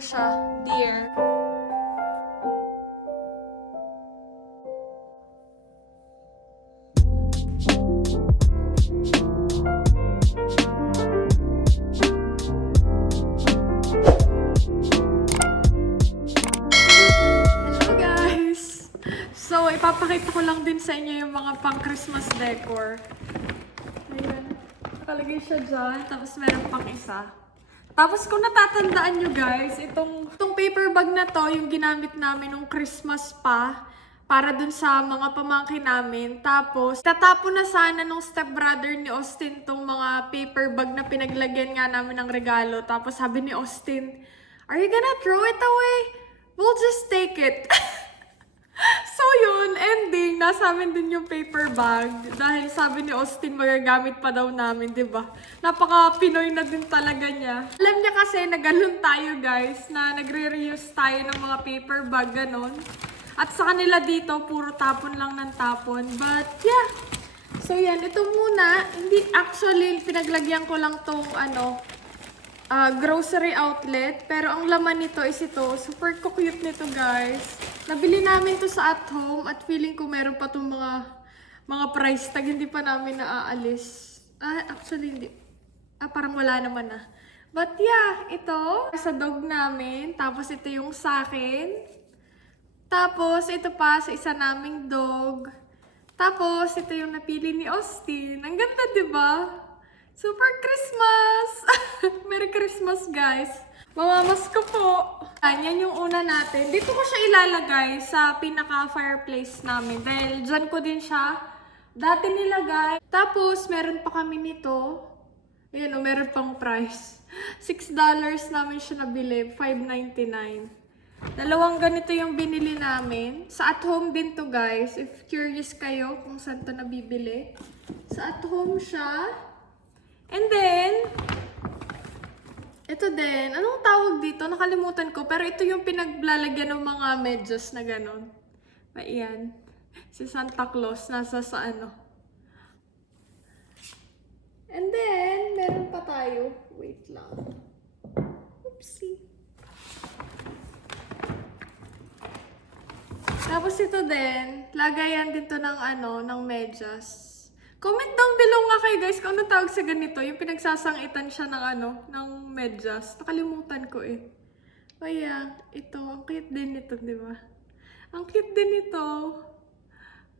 siya, dear. Hello guys! So, ipapakita ko lang din sa inyo yung mga pang-Christmas decor. Ayan. Nakalagay siya dyan, tapos meron pang isa. Tapos kung natatandaan nyo guys, itong paper bag na to, yung ginamit namin nung Christmas pa, para dun sa mga pamangkin namin. Tapos, tatapon na sana nung stepbrother ni Austin tong mga paper bag na pinaglagyan nga namin ng regalo. Tapos sabi ni Austin, "Are you gonna throw it away? We'll just take it." So yun, ending, nasa amin din yung paper bag. Dahil sabi ni Austin, magagamit pa daw namin, di ba? Napaka-Pinoy na din talaga niya. Alam niya kasi na ganun tayo guys, na nagre-reuse tayo ng mga paper bag, ganon. At sa kanila dito, puro tapon lang ng tapon. But yeah, so yan, ito muna. Hindi, actually, pinaglagyan ko lang tong grocery outlet. Pero ang laman nito is ito. Super cute nito guys. Nabili namin to sa at home at feeling ko meron pa tong mga price tag. Hindi pa namin naaalis. Actually hindi. Parang wala naman na. But yeah, ito sa dog namin. Tapos ito yung sa akin. Tapos ito pa sa isa naming dog. Tapos ito yung napili ni Austin. Ang ganda, 'di ba? Super Christmas! Merry Christmas, guys! Mamamas ko po! Yan yung una natin. Dito ko siya ilalagay sa pinaka-fireplace namin. Dahil dyan ko din siya dati nilagay. Tapos, meron pa kami nito. Ayan o, meron pang price. $6 namin siya nabili. $5.99. Dalawang ganito yung binili namin. Sa at home din to, guys. If curious kayo kung saan to nabibili. Sa at home siya. And then, ito din. Anong tawag dito? Nakalimutan ko. Pero ito yung pinaglalagyan ng mga medyas na ganon. Ayan. Si Santa Claus nasa sa ano. And then, meron pa tayo. Wait lang. Oopsie. Tapos ito din. Lagayan din to ng ng medyas. Comment down below nga kayo guys kung ano tawag sa ganito. Yung pinagsasangitan siya ng medyas. Nakalimutan ko eh. Kaya, ito. Ang cute din ito, di ba? Ang cute din ito.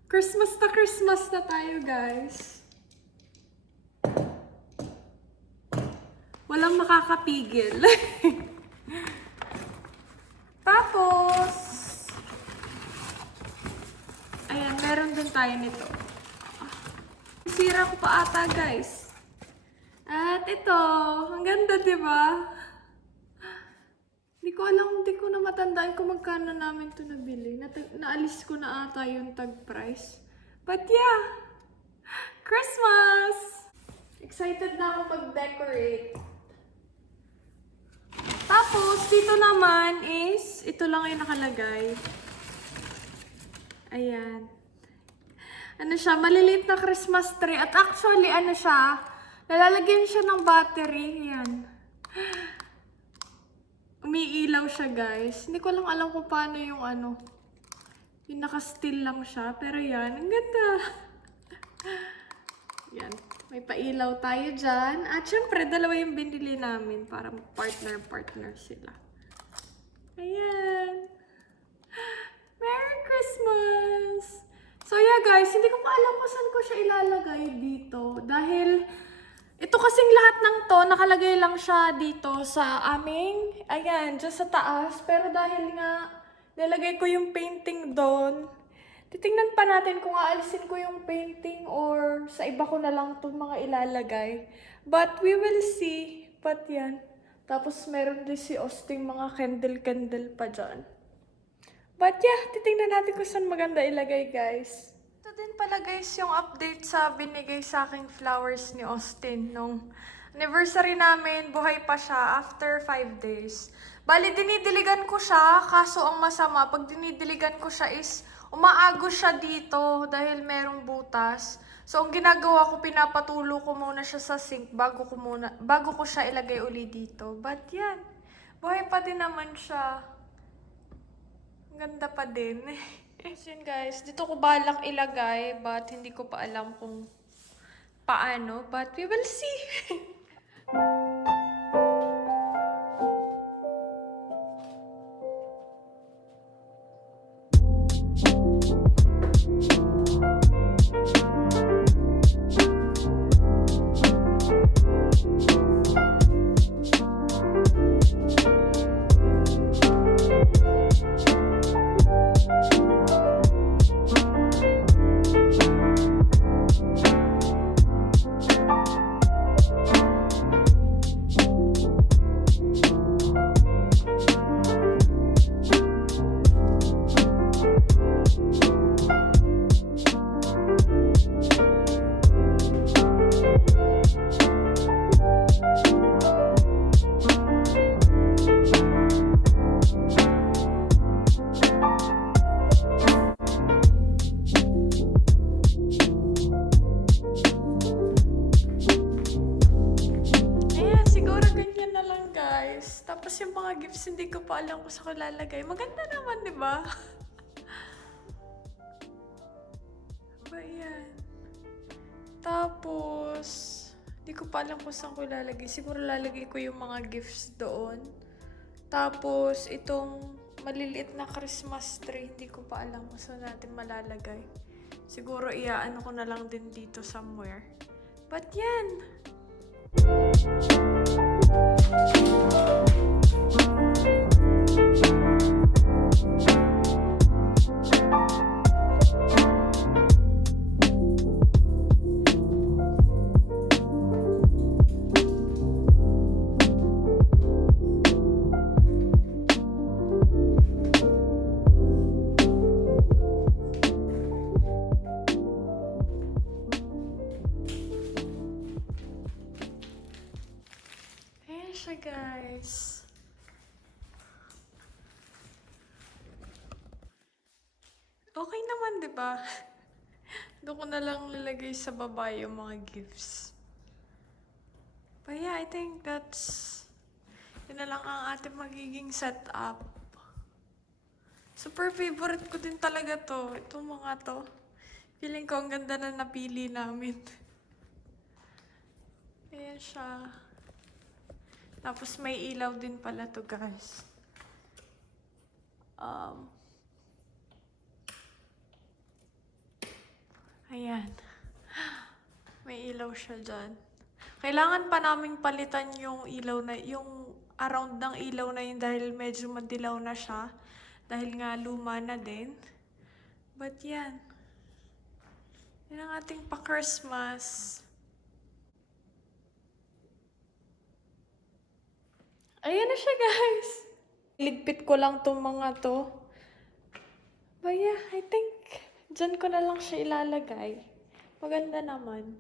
Christmas na tayo guys. Walang makakapigil. Tapos, ayan, meron din tayo nito. Sira ko pa ata, guys. At ito, ang ganda, di ba? Hindi ko alam, hindi ko na matandaan kung magkano namin ito nabili. Naalis ko na ata yung tag price. But yeah, Christmas! Excited na ako mag-decorate. Tapos, dito naman is, ito lang yung nakalagay. Ayan. Ano siya, maliliit na Christmas tree. At actually, ano siya, nalalagyan siya ng battery. Yan. Umiilaw siya, guys. Hindi ko lang alam kung paano yung yung naka-still lang siya. Pero yan, ang ganda. Yan. May pailaw tayo dyan. At syempre, dalawa yung binili namin para partner-partner sila. Ayan. Merry Christmas! So yeah guys, hindi ko pa alam kung saan ko siya ilalagay dito. Dahil ito kasing lahat ng to, nakalagay lang siya dito sa aming, ayan, dyan sa taas. Pero dahil nga, nilagay ko yung painting doon, titingnan pa natin kung aalisin ko yung painting or sa iba ko na lang itong mga ilalagay. But we will see. But yan. Tapos meron din si Austin mga candle-candle pa dyan. But yeah, titingnan natin kung saan maganda ilagay, guys. Ito din pala, guys, yung update sa binigay sa aking flowers ni Austin. Nung anniversary namin, buhay pa siya after 5 days. Bali, dinidiligan ko siya, kaso ang masama, pag dinidiligan ko siya is umaagos siya dito dahil merong butas. So, ang ginagawa ko, pinapatulo ko muna siya sa sink bago ko siya ilagay uli dito. But yan. Buhay pa din naman siya. Ang ganda pa din. So yun guys, dito ko balak ilagay, but hindi ko pa alam kung paano. But we will see. Ayan, siguro ganyan na lang guys. Tapos yung mga gifts, hindi ko pa alam kung saan ko lalagay. Maganda naman, di ba? Ba, yan. Tapos, hindi ko pa alam kung saan ko lalagay. Siguro lalagay ko yung mga gifts doon. Tapos, itong maliliit na Christmas tree, hindi ko pa alam kung saan natin malalagay. Siguro iaano ko na lang din dito somewhere. But yan! Ayan siya, guys. Okay naman, di ba? Doon ko na lang lalagay sa baba yung mga gifts. But yeah, I think yun na lang ang ating magiging setup. Super favorite ko din talaga to. Itong mga to. Feeling ko ang ganda na napili namin. Ayan siya. Tapos may ilaw din pala to, guys. Ayan. May ilaw siya dyan. Kailangan pa naming palitan yung ilaw na, yung around ng ilaw na yun dahil medyo madilaw na siya. Dahil nga luma na din. But yan. Yan ang ating pa-Christmas. Ayan na siya, guys. Ligpit ko lang tong mga to. But yeah, I think dyan ko na lang siya ilalagay. Maganda naman.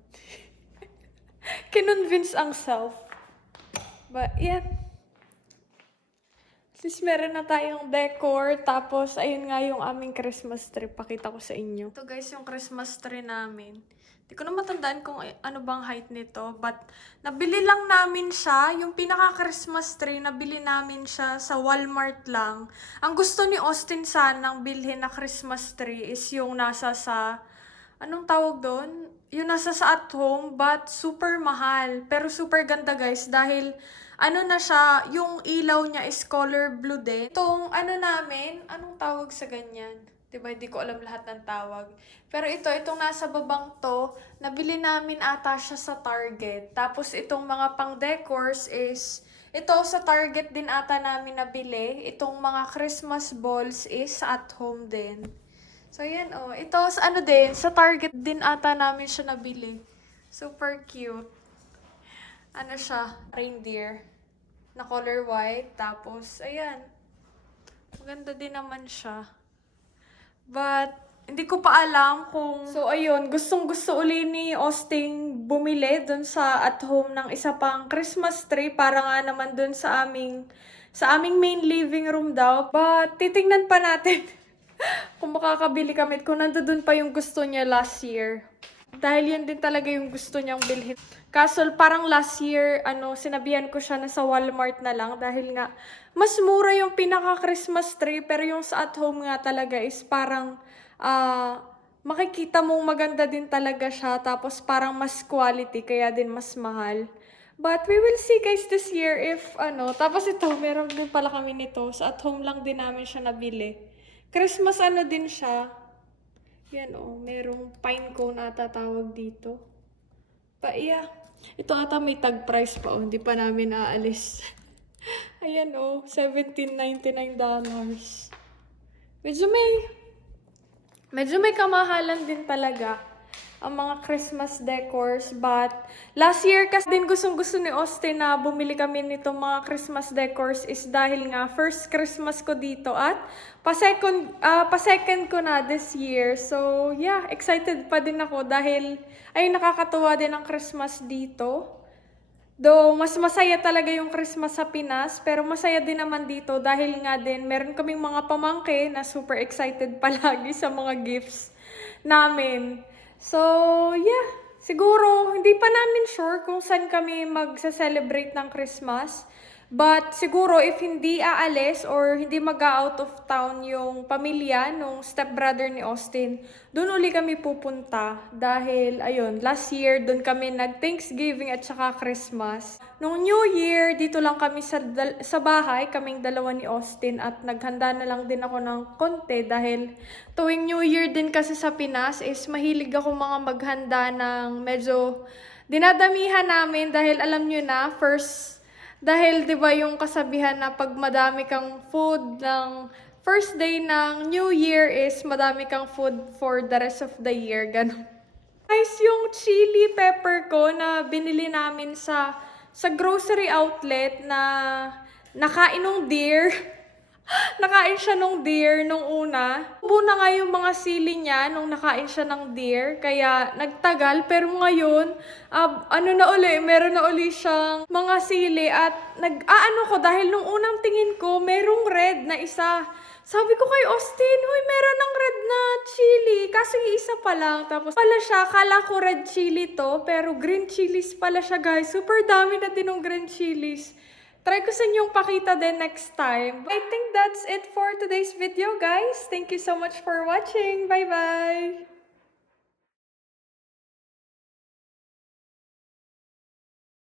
Kinonvince ang self. But yeah. At least meron na tayong decor. Tapos, ayun nga yung aming Christmas tree. Pakita ko sa inyo. Ito guys, yung Christmas tree namin. Hindi ko na matandaan kung ano bang height nito. But, nabili lang namin siya. Yung pinaka-Christmas tree, nabili namin siya sa Walmart lang. Ang gusto ni Austin sanang bilhin na Christmas tree is yung nasa sa... Anong tawag doon? Yung nasa sa at home, but super mahal. Pero super ganda guys, dahil ano na siya, yung ilaw niya is color blue din. Itong ano namin, anong tawag sa ganyan? Diba, hindi ko alam lahat ng tawag. Pero itong nasa babang to, nabili namin ata siya sa Target. Tapos itong mga pang-decors is, ito sa Target din ata namin nabili. Itong mga Christmas balls is at home din. So, yan oh. Ito, sa ano din, sa Target din ata namin siya nabili. Super cute. Ano siya, reindeer. Na color white. Tapos, ayan. Maganda din naman siya. But, hindi ko pa alam kung... So, ayun. Gustong-gusto uli ni Austin bumili dun sa at home ng isa pang Christmas tree. Para nga naman dun sa aming main living room daw. But, titingnan pa natin. Kung makakabili kami, kung nandoon pa yung gusto niya last year. Dahil yun din talaga yung gusto niyang bilhin. Kaso parang last year, sinabihan ko siya na sa Walmart na lang dahil nga mas mura yung pinaka-Christmas tree pero yung sa at home nga talaga is parang makikita mong maganda din talaga siya tapos parang mas quality kaya din mas mahal. But we will see guys this year if Tapos ito, meron din pala kami nito. Sa at home lang din namin siya nabili. Christmas din siya. Yan merong pine cone ata tawag dito. Yeah. Ito ata may tag price pa hindi pa namin aalis. Ayan $17.99. Medyo may kamahalan din talaga ang mga Christmas decors. But last year kasi din gustong-gusto ni Austin na bumili kami nitong mga Christmas decors is dahil nga first Christmas ko dito at pa-second ko na this year. So yeah, excited pa din ako dahil ay nakakatuwa din ang Christmas dito. Though mas masaya talaga yung Christmas sa Pinas, pero masaya din naman dito dahil nga din meron kaming mga pamangkin na super excited palagi sa mga gifts namin. So, yeah. Siguro, hindi pa namin sure kung saan kami magsa-celebrate ng Christmas. But siguro, if hindi aalis or hindi mag-out of town yung pamilya nung stepbrother ni Austin, doon uli kami pupunta. Dahil, ayun, last year, doon kami nag-Thanksgiving at saka Christmas. Nung New Year, dito lang kami sa bahay, kaming dalawa ni Austin. At naghanda na lang din ako ng konti dahil tuwing New Year din kasi sa Pinas is mahilig ako mga maghanda ng medyo dinadamihan namin dahil alam nyo na, dahil 'di ba yung kasabihan na pag madami kang food ng first day ng New Year is madami kang food for the rest of the year, ganun. Guys, yung chili pepper ko na binili namin sa grocery outlet na nakain ng deer. Nakain siya nung deer nung una. Tubo na nga yung mga sili niya nung nakain siya ng deer. Kaya nagtagal. Pero ngayon, meron na uli siyang mga sili. At ko dahil nung unang tingin ko, merong red na isa. Sabi ko kay Austin, huy, meron ng red na chili. Kaso isa pa lang. Tapos pala siya, kala ko red chili to. Pero green chilies pala siya, guys. Super dami na din ng green chilies. Try ko sa inyong pakita din next time. I think that's it for today's video, guys. Thank you so much for watching. Bye-bye!